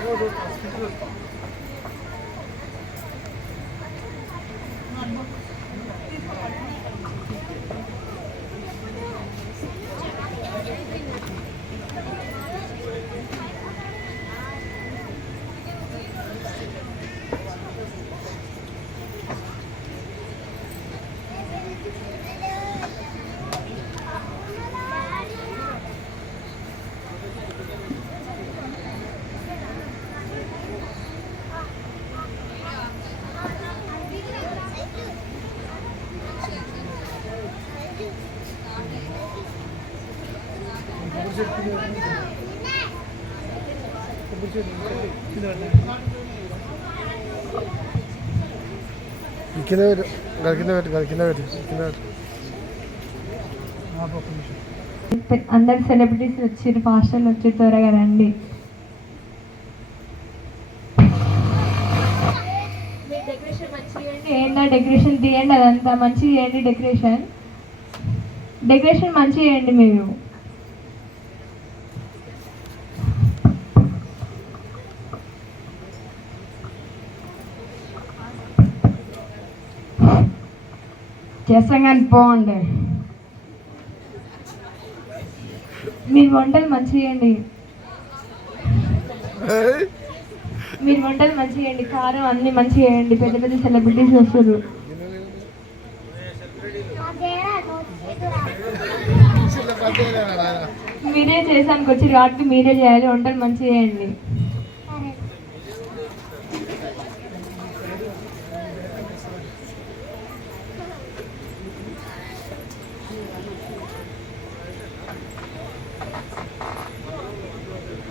어, 너, 너, 너, 너, 너. కింద పెట్టు గల కింద పెట్టు గల కింద పెట్టు కింద పెట్టు. అందరు సెలబ్రిటీస్ వచ్చారు ఫాస్టర్లు వచ్చి త్వరగా రండి. ఏంటా డెకరేషన్ తీయండి అదంతా మంచిగా చేయండి డెకరేషన్ డెకరేషన్ మంచిగా చేయండి మీరు. చేస్తాం కానీ పోండి. మీరు వంటలు మంచియండి మీరు వంటలు మంచిగా చేయండి. కారం అన్ని మంచిగా చేయండి. పెద్ద పెద్ద సెలబ్రిటీస్ వస్తారు. మీరే చేసానికి వచ్చి కాబట్టి మీరే చేయాలి. వంటలు మంచిగా చేయండి.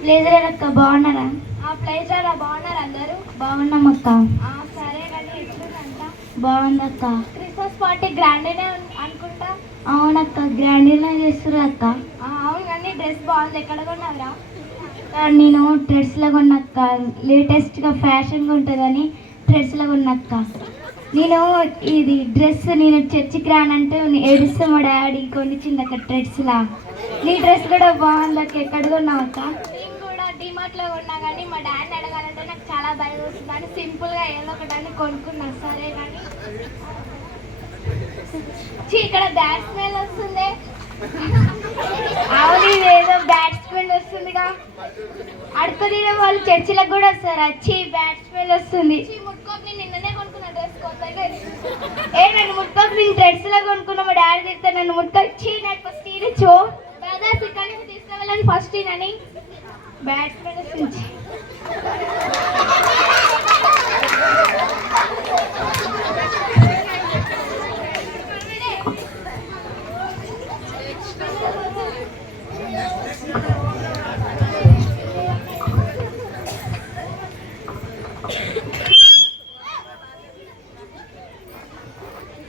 లేదురే అక్క బాగున్నారా? ఆ ప్లేస్ అలా బాగున్నారు అందరూ? బాగున్నాం అక్క ఆ, సరే కానీ ఎట్లుందంట? బాగుంది అక్క క్రిస్మస్ పార్టీ గ్రాండేనే అన్- అనుకుంటా? అవునక్క గ్రాండీలో చేస్తున్నారు అక్క. అవును కానీ డ్రెస్ బాగుంది. ఎక్కడ కొన్నావురా? నేను థ్రెడ్స్లో కొన్నక్క లేటెస్ట్గా ఫ్యాషన్గా ఉంటుందని థ్రెడ్స్లో కొన్నక్క నేను ఇది డ్రెస్ నేను చర్చికి రానంటే ఏడిస్తే మా డాడీ కొనిచ్చింది అక్క థ్రెడ్స్లా నీ డ్రెస్ కూడా బాగుంది అక్క. ఎక్కడ కొన్నావు అక్క? నేను కూడా డిమార్ట్లో కొన్నా కానీ మా డాడీని అడగాలంటే నాకు చాలా భయం వస్తుంది. అని సింపుల్గా ఏదో ఒకటి కొనుక్కున్నా. సరే కానీ. ఇక్కడ బ్యాట్ స్మెల్ వస్తుంది. అవును ఇదేదో బ్యాట్స్మెన్ వస్తుందిగా. అడుపు తినే వాళ్ళు చర్చిలకు కూడా వస్తారు? వచ్చి బ్యాట్స్మెన్ వస్తుంది. ఛీ, ముట్టుకోకు నేను నిన్ననే కొనుక్కున్న డ్రెస్ కొత్తగా. ఏ నన్ను ముట్టుకోకు నేను థ్రెడ్స్లో కొనుక్కున్నా. మా డాడీ తిడతా నన్ను ముట్టుకొచ్చి నాకు ఫస్ట్ తీరచ్చు బ్రదర్స్ ఇక్కడ నుంచి తీసుకువెళ్ళని ఫస్ట్ అని బ్యాట్స్మెన్ వస్తుంది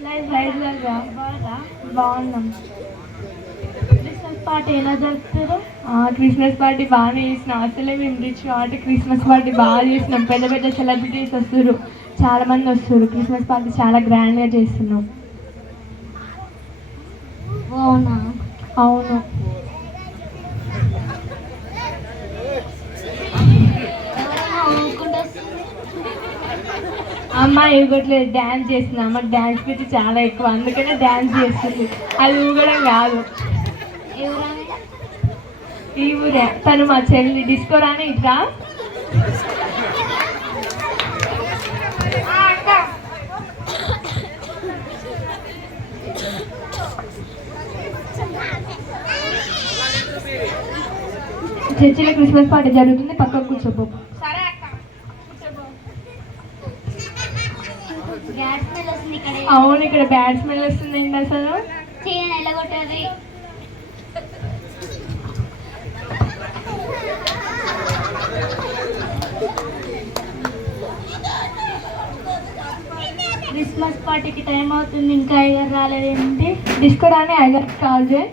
లైట్ లైట్గా బాగున్నాం క్రిస్మస్ పార్టీ ఎలా జరుపుతారు ఆ, క్రిస్మస్ పార్టీ బాగానే చేసినాం. అసలే మేము రిచ్ కాబట్టి క్రిస్మస్ పార్టీ బాగా చేసినాం. పెద్ద పెద్ద సెలబ్రిటీస్ వస్తారు చాలా మంది వస్తారు క్రిస్మస్ పార్టీ చాలా గ్రాండ్గా చేస్తున్నాం. అవునా? అవును. అమ్మ ఇవ్వట్లేదు డ్యాన్స్ చేస్తుంది. అమ్మ డ్యాన్స్ పెట్టి చాలా ఎక్కువ. అందుకనే డ్యాన్స్ చేస్తుంది. అది ఊగడం కాదు. ఎవరైనా ఈ ఊరే తను మా చెల్లి. డిస్కో రాని ఇట్లా? చర్చిలో క్రిస్మస్ పార్టీ జరుగుతుంది. పక్కకు కూర్చోపో. సరే అక్క గ్యాస్ స్మెల్ వస్తుంది ఇక్కడ. అవును ఇక్కడ బ్యాడ్ స్మెల్ వస్తుంది ఏంటి అసలు చేయని ఎల్లగొట్టేది క్రిస్మస్ పార్టీకి టైం అవుతుంది ఇంకా అయ్యారు రాలేదేంటి? డిస్కో రాని ఐగర్ కాల్ చేయి.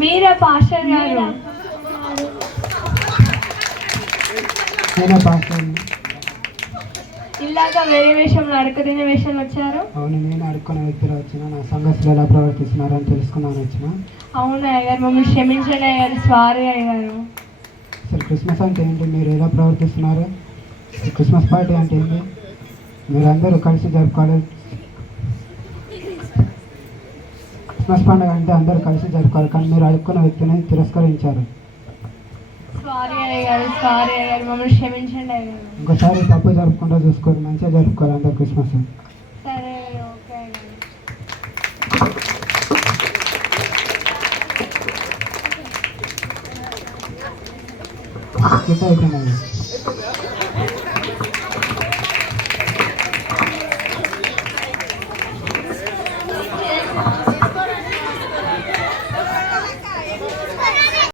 మీరా పాస్టర్ గారు. ఇలాగా వేరే వేషంలో అడకదిన వేషంలో వచ్చారు? అవును నేను అడుక్కునే వ్యక్తిలో వచ్చిన నా సంఘస్థులు ఎలా ప్రవర్తిస్తున్నారని తెలుసుకుందామని వచ్చిన. అవును అయ్యారు మమ్మల్ని క్షమించండి అయ్యారు సారీ అయ్యారు అసలు క్రిస్మస్ అంటే ఏంటి? మీరు ఎలా ప్రవర్తిస్తున్నారు? క్రిస్మస్ పార్టీ అంటే ఏంటి? మీరందరూ కలిసి జరుపుకోవాలి. క్రిస్మస్ పండుగ అంటే అందరూ కలిసి జరుపుకోవాలి కానీ మీరు అడుక్కున్న వ్యక్తిని తిరస్కరించారు. ఇంకోసారి తప్పు జరుపుకుంటూ చూసుకోవాలి మంచిగా జరుపుకోవాలి అందరు క్రిస్మస్. సరే ఓకే，就抱一下。